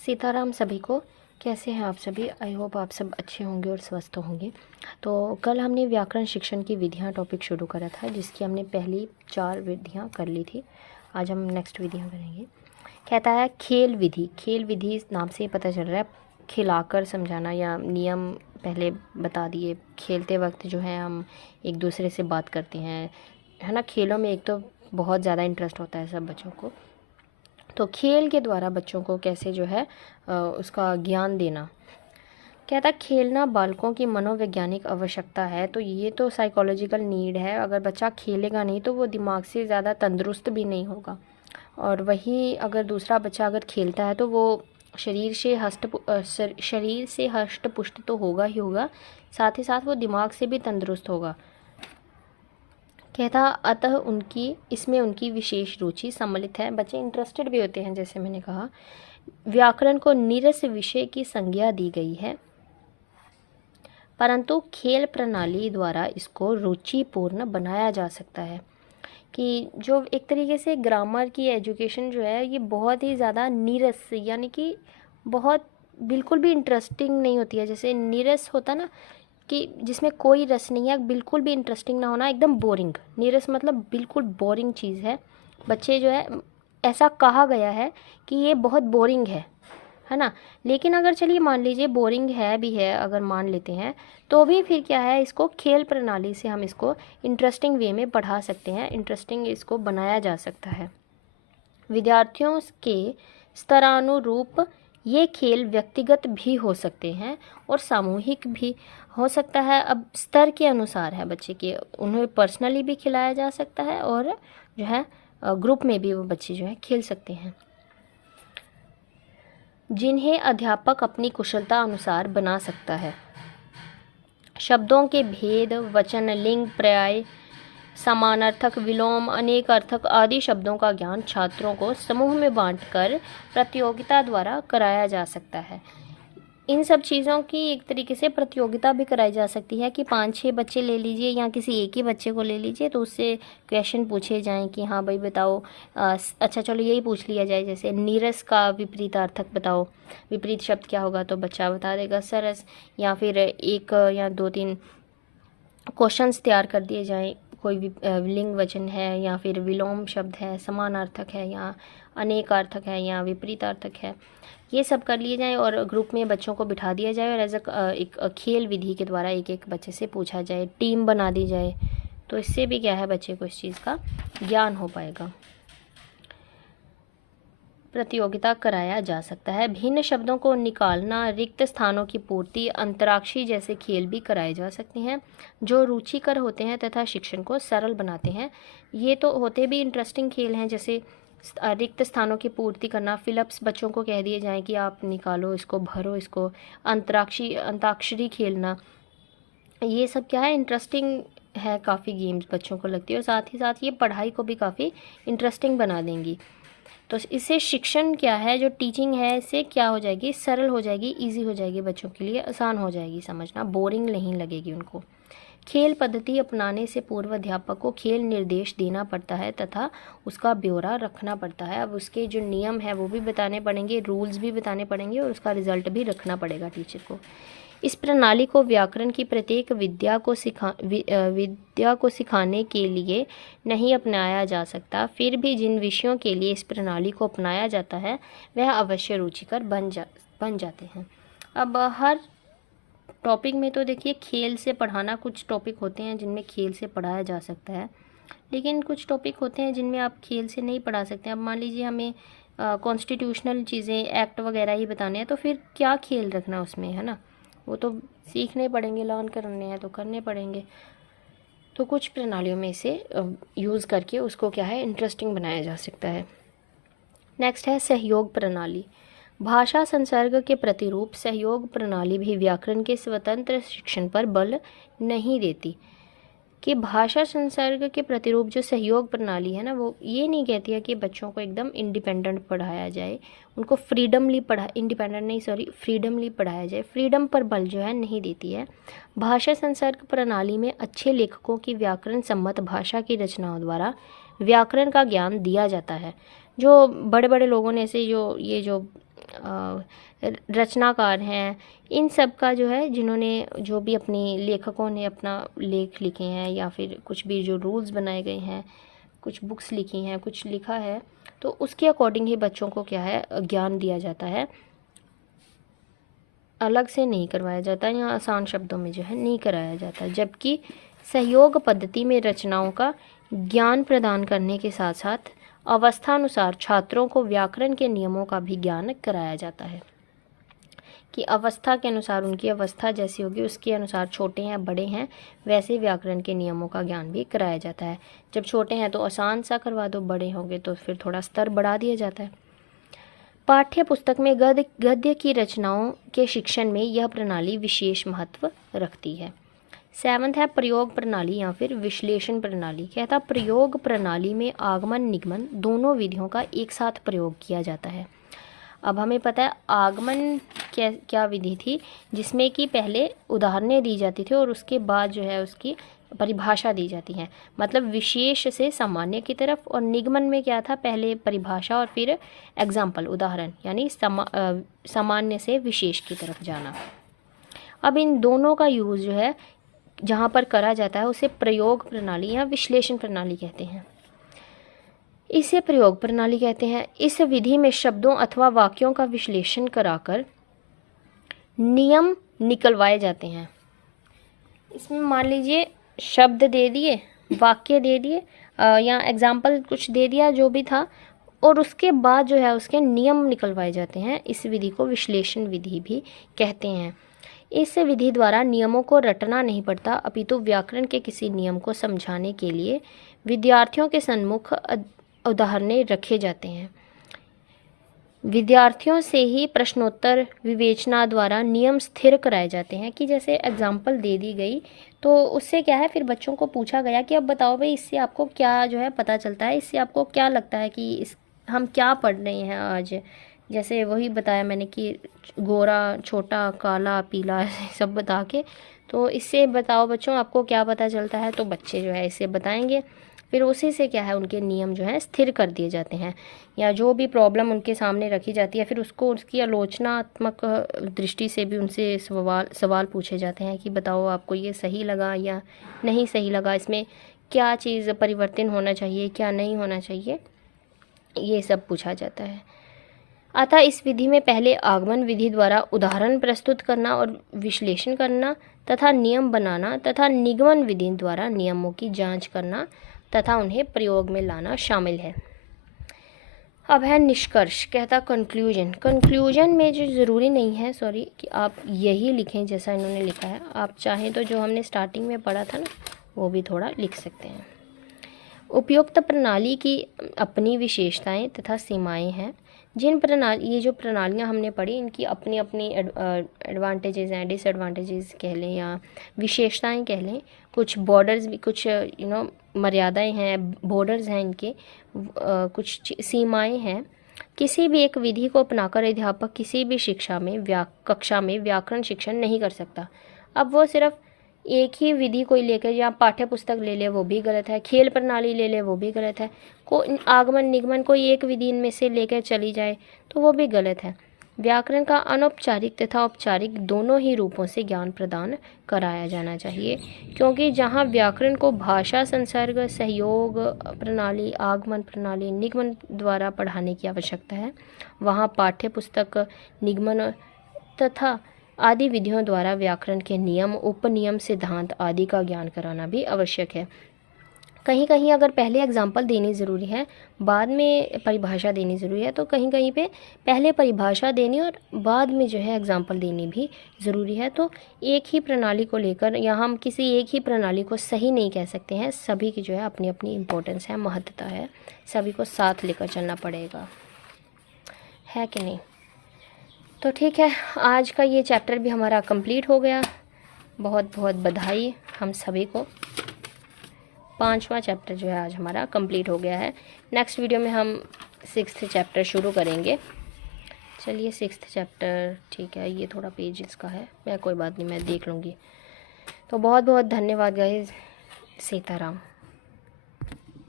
सीताराम सभी को। कैसे हैं आप सभी? आई होप आप सब अच्छे होंगे और स्वस्थ होंगे। तो कल हमने व्याकरण शिक्षण की विधियां टॉपिक शुरू करा था, जिसकी हमने पहली 4 विधियां कर ली थी। आज हम नेक्स्ट विधियां करेंगे। कहता है खेल विधि। खेल विधि इस नाम से ही पता चल रहा है खिलाकर समझाना या नियम पहले बता दिए। खेलते वक्त जो है हम एक दूसरे से बात करते हैं, है ना। खेलों में एक तो बहुत ज़्यादा इंटरेस्ट होता है सब बच्चों को, तो खेल के द्वारा बच्चों को कैसे जो है उसका ज्ञान देना। कहता है खेलना बालकों की मनोवैज्ञानिक आवश्यकता है। तो ये तो साइकोलॉजिकल नीड है। अगर बच्चा खेलेगा नहीं तो वो दिमाग से ज़्यादा तंदुरुस्त भी नहीं होगा। और वही अगर दूसरा बच्चा अगर खेलता है तो वो शरीर से हष्ट पुष्ट तो होगा ही होगा, साथ ही साथ वो दिमाग से भी तंदुरुस्त होगा। कहता अतः उनकी विशेष रुचि सम्मिलित है। बच्चे इंटरेस्टेड भी होते हैं, जैसे मैंने कहा। व्याकरण को नीरस विषय की संज्ञा दी गई है, परंतु खेल प्रणाली द्वारा इसको रुचिपूर्ण बनाया जा सकता है। कि जो एक तरीके से ग्रामर की एजुकेशन जो है ये बहुत ही ज़्यादा नीरस, यानी कि बहुत बिल्कुल भी इंटरेस्टिंग नहीं होती है। जैसे नीरस होता ना, कि जिसमें कोई रस नहीं है, बिल्कुल भी इंटरेस्टिंग ना होना, एकदम बोरिंग। नीरस मतलब बिल्कुल बोरिंग चीज़ है। बच्चे जो है, ऐसा कहा गया है कि ये बहुत बोरिंग है ना। लेकिन अगर चलिए मान लीजिए बोरिंग है भी है, अगर मान लेते हैं, तो भी फिर क्या है, इसको खेल प्रणाली से हम इसको इंटरेस्टिंग वे में पढ़ा सकते हैं, इंटरेस्टिंग इसको बनाया जा सकता है। विद्यार्थियों के स्तरानुरूप ये खेल व्यक्तिगत भी हो सकते हैं और सामूहिक भी हो सकता है। अब स्तर के अनुसार है बच्चे के, उन्हें पर्सनली भी खिलाया जा सकता है और जो है ग्रुप में भी वो बच्चे जो है खेल सकते हैं, जिन्हें अध्यापक अपनी कुशलता अनुसार बना सकता है। शब्दों के भेद, वचन, लिंग, पर्याय, समानार्थक, विलोम, अनेक अर्थक आदि शब्दों का ज्ञान छात्रों को समूह में बांटकर प्रतियोगिता द्वारा कराया जा सकता है। इन सब चीज़ों की एक तरीके से प्रतियोगिता भी कराई जा सकती है कि 5-6 बच्चे ले लीजिए या किसी एक ही बच्चे को ले लीजिए, तो उससे क्वेश्चन पूछे जाएं कि हाँ भाई बताओ, अच्छा चलो यही पूछ लिया जाए, जैसे नीरस का विपरीतार्थक बताओ, विपरीत शब्द क्या होगा, तो बच्चा बता देगा सरस। या फिर 1 या 2-3 क्वेश्चंस तैयार कर दिए जाएं, कोई भी लिंग वचन है या फिर विलोम शब्द है, समानार्थक है या अनेकार्थक है या विपरीतार्थक है, ये सब कर लिए जाए और ग्रुप में बच्चों को बिठा दिया जाए और एक खेल विधि के द्वारा एक एक बच्चे से पूछा जाए, टीम बना दी जाए। तो इससे भी क्या है, बच्चे को इस चीज़ का ज्ञान हो पाएगा। प्रतियोगिता कराया जा सकता है। भिन्न शब्दों को निकालना, रिक्त स्थानों की पूर्ति, अंतराक्षरी जैसे खेल भी कराए जा सकते हैं, जो रुचिकर होते हैं तथा शिक्षण को सरल बनाते हैं। ये तो होते भी इंटरेस्टिंग खेल हैं, जैसे रिक्त स्थानों की पूर्ति करना, फिलअप्स बच्चों को कह दिए जाएं कि आप निकालो इसको, भरो इसको। अंताक्षरी खेलना, ये सब क्या है, इंटरेस्टिंग है। काफ़ी गेम्स बच्चों को लगती है और साथ ही साथ ये पढ़ाई को भी काफ़ी इंटरेस्टिंग बना देंगी। तो इससे शिक्षण क्या है, जो टीचिंग है, इससे क्या हो जाएगी, सरल हो जाएगी, इजी हो जाएगी, बच्चों के लिए आसान हो जाएगी समझना, बोरिंग नहीं लगेगी उनको। खेल पद्धति अपनाने से पूर्व अध्यापक को खेल निर्देश देना पड़ता है तथा उसका ब्यौरा रखना पड़ता है। अब उसके जो नियम है वो भी बताने पड़ेंगे, रूल्स भी बताने पड़ेंगे और उसका रिजल्ट भी रखना पड़ेगा टीचर को। इस प्रणाली को व्याकरण की प्रत्येक विद्या को सिखाने के लिए नहीं अपनाया जा सकता। फिर भी जिन विषयों के लिए इस प्रणाली को अपनाया जाता है वह अवश्य रुचिकर बन जाते हैं। अब हर टॉपिक में तो देखिए खेल से पढ़ाना, कुछ टॉपिक होते हैं जिनमें खेल से पढ़ाया जा सकता है, लेकिन कुछ टॉपिक होते हैं जिनमें आप खेल से नहीं पढ़ा सकते। अब मान लीजिए हमें कॉन्स्टिट्यूशनल चीज़ें, एक्ट वगैरह ही बताने हैं, तो फिर क्या खेल रखना उसमें, है ना। वो तो सीखने पड़ेंगे, लर्न करने हैं तो करने पड़ेंगे। तो कुछ प्रणालियों में इसे यूज़ करके उसको क्या है, इंटरेस्टिंग बनाया जा सकता है। नेक्स्ट है सहयोग प्रणाली। भाषा संसर्ग के प्रतिरूप सहयोग प्रणाली भी व्याकरण के स्वतंत्र शिक्षण पर बल नहीं देती। कि भाषा संसर्ग के प्रतिरूप जो सहयोग प्रणाली है ना, वो ये नहीं कहती है कि बच्चों को एकदम इंडिपेंडेंट पढ़ाया जाए, उनको फ्रीडमली पढ़ाया जाए। फ्रीडम पर बल जो है नहीं देती है। भाषा संसर्ग प्रणाली में अच्छे लेखकों की व्याकरण सम्मत भाषा की रचनाओं द्वारा व्याकरण का ज्ञान दिया जाता है। जो बड़े बड़े लोगों ने ऐसे जो रचनाकार हैं, इन सब का जो है, जिन्होंने जो भी अपनी लेखकों ने अपना लेख लिखे हैं या फिर कुछ भी जो रूल्स बनाए गए हैं, कुछ बुक्स लिखी हैं, कुछ लिखा है, तो उसके अकॉर्डिंग ही बच्चों को क्या है ज्ञान दिया जाता है, अलग से नहीं करवाया जाता या आसान शब्दों में जो है नहीं कराया जाता। जबकि सहयोग पद्धति में रचनाओं का ज्ञान प्रदान करने के साथ साथ अवस्थानुसार छात्रों को व्याकरण के नियमों का भी ज्ञान कराया जाता है, कि अवस्था के अनुसार, उनकी अवस्था जैसी होगी उसके अनुसार, छोटे हैं बड़े हैं, वैसे व्याकरण के नियमों का ज्ञान भी कराया जाता है। जब छोटे हैं तो आसान सा करवा दो, बड़े होंगे तो फिर थोड़ा स्तर बढ़ा दिया जाता है। पाठ्य पुस्तक में गद्य की रचनाओं के शिक्षण में यह प्रणाली विशेष महत्व रखती है। 7th है प्रयोग प्रणाली या फिर विश्लेषण प्रणाली। कहता प्रयोग प्रणाली में आगमन निगमन दोनों विधियों का एक साथ प्रयोग किया जाता है। अब हमें पता है आगमन क्या विधि थी, जिसमें कि पहले उदाहरणें दी जाती थी और उसके बाद जो है उसकी परिभाषा दी जाती है, मतलब विशेष से सामान्य की तरफ। और निगमन में क्या था, पहले परिभाषा और फिर एग्जाम्पल, उदाहरण, यानी सामान्य से विशेष की तरफ जाना। अब इन दोनों का यूज़ जो है जहाँ पर करा जाता है उसे प्रयोग प्रणाली या विश्लेषण प्रणाली कहते हैं। इसे प्रयोग प्रणाली कहते हैं। इस विधि में शब्दों अथवा वाक्यों का विश्लेषण कराकर नियम निकलवाए जाते हैं। इसमें मान लीजिए शब्द दे दिए, वाक्य दे दिए या एग्जाम्पल कुछ दे दिया जो भी था, और उसके बाद जो है उसके नियम निकलवाए जाते हैं। इस विधि को विश्लेषण विधि भी कहते हैं। इस विधि द्वारा नियमों को रटना नहीं पड़ता, अपितु व्याकरण के किसी नियम को समझाने के लिए विद्यार्थियों के सम्मुख उदाहरणें रखे जाते हैं। विद्यार्थियों से ही प्रश्नोत्तर विवेचना द्वारा नियम स्थिर कराए जाते हैं, कि जैसे एग्जाम्पल दे दी गई तो उससे क्या है, फिर बच्चों को पूछा गया कि अब बताओ भाई इससे आपको क्या जो है पता चलता है, इससे आपको क्या लगता है कि इस हम क्या पढ़ रहे हैं आज। जैसे वही बताया मैंने कि गोरा, छोटा, काला, पीला सब बता के, तो इससे बताओ बच्चों आपको क्या पता चलता है, तो बच्चे जो है इसे बताएंगे। फिर उसी से क्या है उनके नियम जो है स्थिर कर दिए जाते हैं, या जो भी प्रॉब्लम उनके सामने रखी जाती है फिर उसको उसकी आलोचनात्मक दृष्टि से भी उनसे सवाल पूछे जाते हैं कि बताओ आपको ये सही लगा या नहीं सही लगा, इसमें क्या चीज़ परिवर्तन होना चाहिए, क्या नहीं होना चाहिए, ये सब पूछा जाता है। अतः इस विधि में पहले आगमन विधि द्वारा उदाहरण प्रस्तुत करना और विश्लेषण करना तथा नियम बनाना, तथा निगमन विधि द्वारा नियमों की जांच करना तथा उन्हें प्रयोग में लाना शामिल है। अब है निष्कर्ष। कहता कंक्लूजन। कंक्लूजन में जो ज़रूरी नहीं है कि आप यही लिखें जैसा इन्होंने लिखा है, आप चाहें तो जो हमने स्टार्टिंग में पढ़ा था ना वो भी थोड़ा लिख सकते हैं। उपयुक्त प्रणाली की अपनी विशेषताएं तथा सीमाएं हैं। ये जो प्रणालियां हमने पढ़ी इनकी अपनी अपनी एडवांटेजेस हैं, डिसएडवांटेजेस कह लें या विशेषताएं कह लें, कुछ बॉर्डर्स भी, कुछ मर्यादाएं हैं, बॉर्डर्स हैं इनके, कुछ सीमाएं हैं। किसी भी एक विधि को अपनाकर अध्यापक किसी भी कक्षा में व्याकरण शिक्षण नहीं कर सकता। अब वो सिर्फ एक ही विधि कोई लेकर, या पाठ्य पुस्तक ले ले वो भी गलत है, खेल प्रणाली ले ले वो भी गलत है, आगमन निगमन कोई एक विधि इनमें से लेकर चली जाए तो वो भी गलत है। व्याकरण का अनौपचारिक तथा औपचारिक दोनों ही रूपों से ज्ञान प्रदान कराया जाना चाहिए, क्योंकि जहाँ व्याकरण को भाषा, संसर्ग, सहयोग प्रणाली, आगमन प्रणाली, निगमन द्वारा पढ़ाने की आवश्यकता है, वहाँ पाठ्य पुस्तक, निगमन तथा आदि विधियों द्वारा व्याकरण के नियम, उपनियम, सिद्धांत आदि का ज्ञान कराना भी आवश्यक है। कहीं कहीं अगर पहले एग्जाम्पल देनी ज़रूरी है, बाद में परिभाषा देनी ज़रूरी है, तो कहीं कहीं पे पहले परिभाषा देनी और बाद में जो है एग्जाम्पल देनी भी ज़रूरी है। तो एक ही प्रणाली को लेकर या हम किसी एक ही प्रणाली को सही नहीं कह सकते हैं, सभी की जो है अपनी अपनी इम्पोर्टेंस है, महत्वता है, सभी को साथ लेकर चलना पड़ेगा, है कि नहीं। तो ठीक है, आज का ये चैप्टर भी हमारा कंप्लीट हो गया। बहुत बहुत बधाई हम सभी को। 5वां चैप्टर जो है आज हमारा कंप्लीट हो गया है। नेक्स्ट वीडियो में हम 6th चैप्टर शुरू करेंगे। चलिए 6th चैप्टर, ठीक है, ये थोड़ा पेज इसका है, मैं कोई बात नहीं, मैं देख लूँगी। तो बहुत बहुत धन्यवाद गाइस। सीताराम।